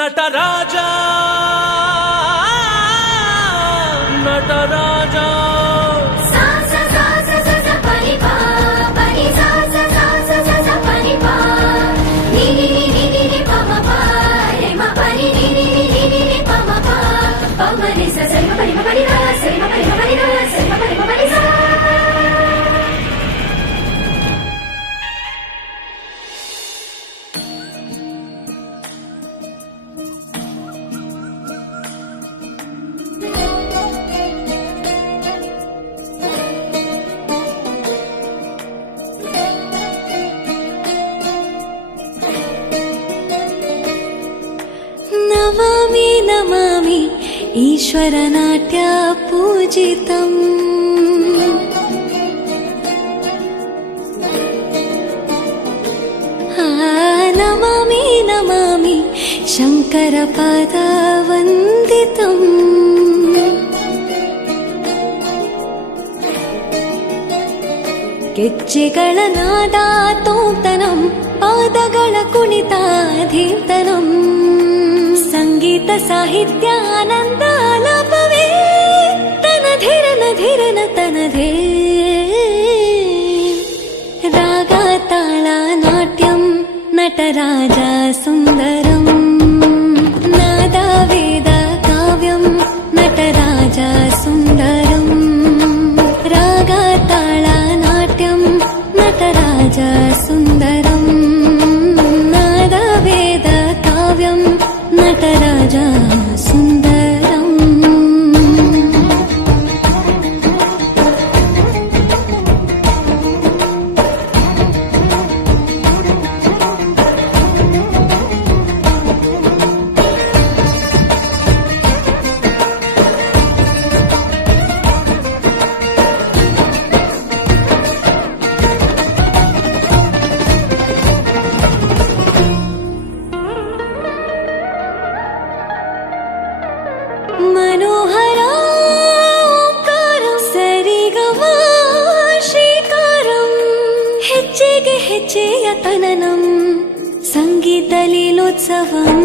ನಟರಾಜ ನಟರಾಜ ನಮಾಮಿ ನಮಾಮಿ ಈಶ್ವರ ನಾಟ್ಯ ಪೂಜಿತಂ ನಮಾಮಿ ನಮಾಮಿ ಶಂಕರ ಪದ ವಂದಿತಂ ಗೆಜ್ಜೆಗಳ ನಾದ ತೋಂತನಂ ಪಾದಗಳ ಕುಣಿತಾಧೀರ್ತನಂ ಸಂಗೀತ ಸಾಹಿತ್ಯ ಆನಂದ ಆಲಾಪವೇ ತನಧಿರನ ಧಿರನ ತನಧೇ ರಾಗ ತಾಳ ನಾಟ್ಯಂ ನಟರಾಜ ಸುಂದರಂ ನಾದ ವೇದ ಕಾವ್ಯಂ ನಟರಾಜ ಸುಂದರಂ ರಾಗ ತಾಳ ನಾಟ್ಯಂ ನಟರಾಜ ಸುಂದರಂ ನಾದ ವೇದ ಕಾವ್ಯಂ ನಟರಾಜ ಸುಂದರಂ मनोहर ओंकारं सरिगम ಶ್ರೀಕಾರಂ ಹೆಜ್ಜೆಗೆ ಹೆಜ್ಜೆಯ ತನನಂ ಸಂಗೀತ ಲೀಲೋತ್ಸವಂ